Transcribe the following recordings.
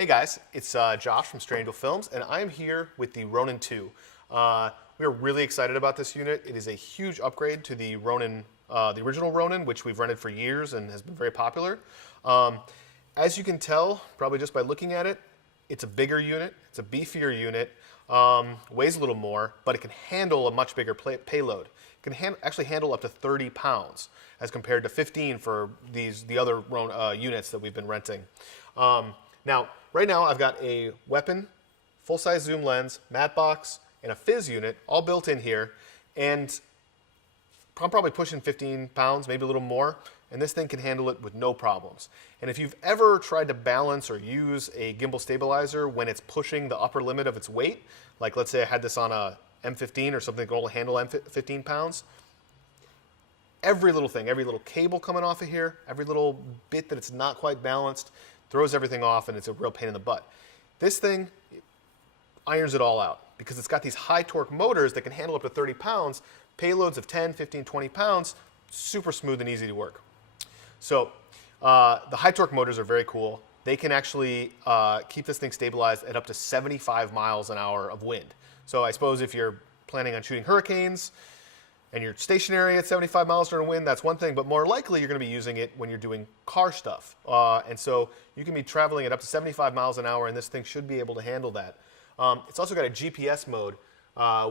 Hey guys, it's Josh from Strangel Films, and I am here with the Ronin 2. We are really excited about this unit. It is a huge upgrade to the Ronin, the original Ronin, which we've rented for years and has been very popular. As you can tell, probably just by looking at it, it's a bigger unit, it's a beefier unit, weighs a little more, but it can handle a much bigger payload. It can actually handle up to 30 pounds as compared to 15 for the other units that we've been renting. Now, right now I've got a weapon, full-size zoom lens, matte box, and a fizz unit all built in here, and I'm probably pushing 15 pounds, maybe a little more, and this thing can handle it with no problems. And if you've ever tried to balance or use a gimbal stabilizer when it's pushing the upper limit of its weight, like let's say I had this on a M15 or something that can only handle 15 pounds, every little thing, every little cable coming off of here, every little bit that it's not quite balanced, throws everything off, and it's a real pain in the butt. This thing irons it all out because it's got these high torque motors that can handle up to 30 pounds, payloads of 10, 15, 20 pounds, super smooth and easy to work. So the high torque motors are very cool. They can actually keep this thing stabilized at up to 75 miles an hour of wind. So I suppose if you're planning on shooting hurricanes and you're stationary at 75 miles during wind, that's one thing, but more likely you're going to be using it when you're doing car stuff. And so you can be traveling at up to 75 miles an hour, and this thing should be able to handle that. It's also got a GPS mode,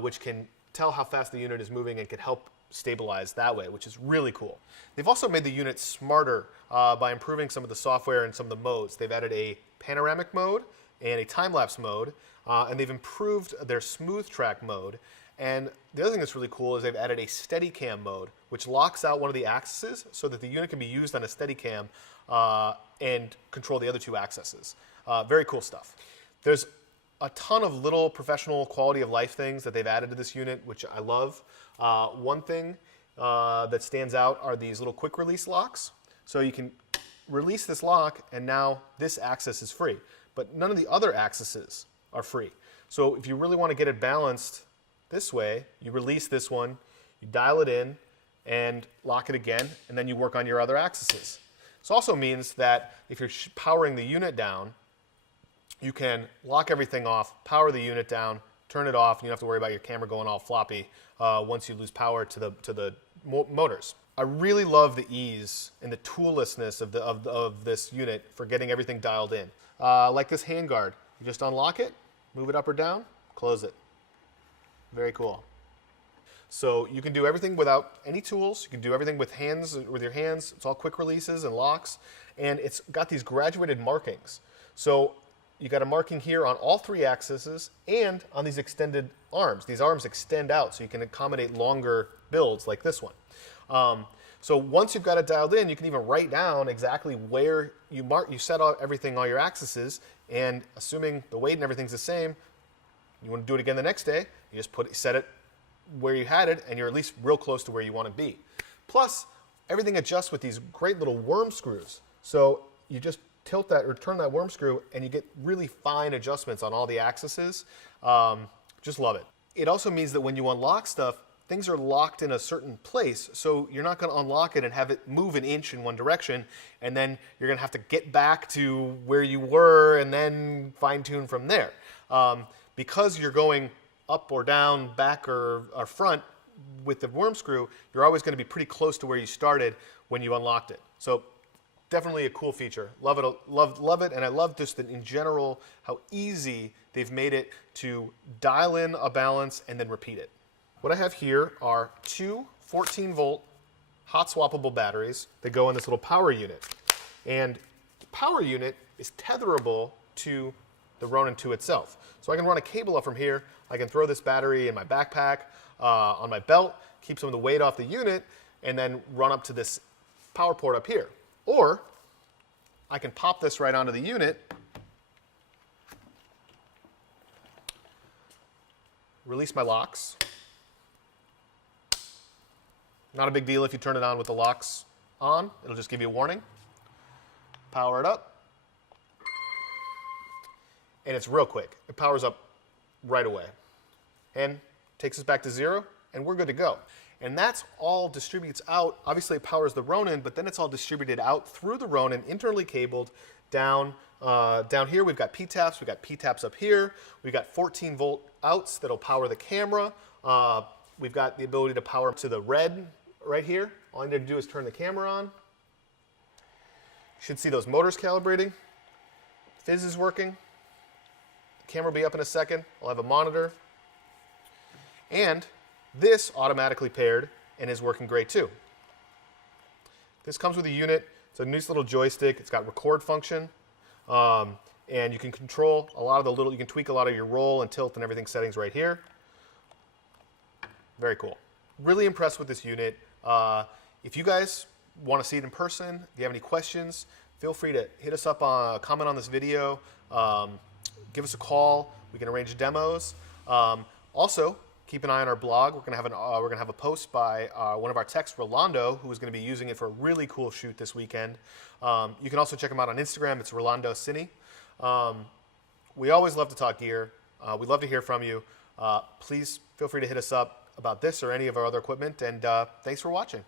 which can tell how fast the unit is moving and can help stabilize that way, which is really cool. They've also made the unit smarter by improving some of the software and some of the modes. They've added a panoramic mode and a time-lapse mode, and they've improved their smooth track mode. And the other thing that's really cool is they've added a Steadicam mode, which locks out one of the axes so that the unit can be used on a Steadicam and control the other two axes. Very cool stuff. There's a ton of little professional quality of life things that they've added to this unit, which I love. One thing that stands out are these little quick release locks. So you can release this lock, and now this axis is free. But none of the other axes are free. So if you really want to get it balanced this way, you release this one, you dial it in, and lock it again, and then you work on your other axes. This also means that if you're powering the unit down, you can lock everything off, power the unit down, turn it off, and you don't have to worry about your camera going all floppy once you lose power to the motors. I really love the ease and the toollessness of this unit for getting everything dialed in. Like this handguard, you just unlock it, move it up or down, close it. Very cool. So you can do everything without any tools. You can do everything with your hands. It's all quick releases and locks. And it's got these graduated markings. So you got a marking here on all three axes and on these extended arms. These arms extend out so you can accommodate longer builds like this one. So once you've got it dialed in, you can even write down exactly where you set out everything on your axes, and assuming the weight and everything's the same, you want to do it again the next day, you just set it where you had it, and you're at least real close to where you want to be. Plus, everything adjusts with these great little worm screws. So you just tilt that or turn that worm screw, and you get really fine adjustments on all the axes. Just love it. It also means that when you unlock stuff, things are locked in a certain place, so you're not going to unlock it and have it move an inch in one direction, and then you're going to have to get back to where you were and then fine-tune from there. Because you're going up or down, back or front with the worm screw, you're always going to be pretty close to where you started when you unlocked it. So definitely a cool feature. Love it, love it, and I love just that in general how easy they've made it to dial in a balance and then repeat it. What I have here are two 14-volt hot swappable batteries that go in this little power unit. And the power unit is tetherable to the Ronin 2 itself. So I can run a cable up from here, I can throw this battery in my backpack, on my belt, keep some of the weight off the unit, and then run up to this power port up here. Or I can pop this right onto the unit, release my locks. Not a big deal if you turn it on with the locks on, it'll just give you a warning. Power it up. And it's real quick. It powers up right away. And takes us back to 0, and we're good to go. And that's all distributes out. Obviously, it powers the Ronin, but then it's all distributed out through the Ronin, internally cabled, down Down here, we've got P-taps. We've got P-taps up here. We've got 14-volt outs that'll power the camera. We've got the ability to power to the red right here. All I need to do is turn the camera on. You should see those motors calibrating. Fizz is working. The camera will be up in a second. I'll have a monitor. And this automatically paired and is working great too. This comes with a unit. It's a nice little joystick. It's got record function. And you can control a lot of the little, you can tweak a lot of your roll and tilt and everything settings right here. Very cool. Really impressed with this unit. If you guys want to see it in person, if you have any questions, feel free to hit us up, comment on this video, give us a call. We can arrange demos. Also, keep an eye on our blog. We're gonna have a post by one of our techs, Rolando, who is going to be using it for a really cool shoot this weekend. You can also check him out on Instagram. It's Rolando Cine. We always love to talk gear. We'd love to hear from you. Please feel free to hit us up about this or any of our other equipment. And thanks for watching.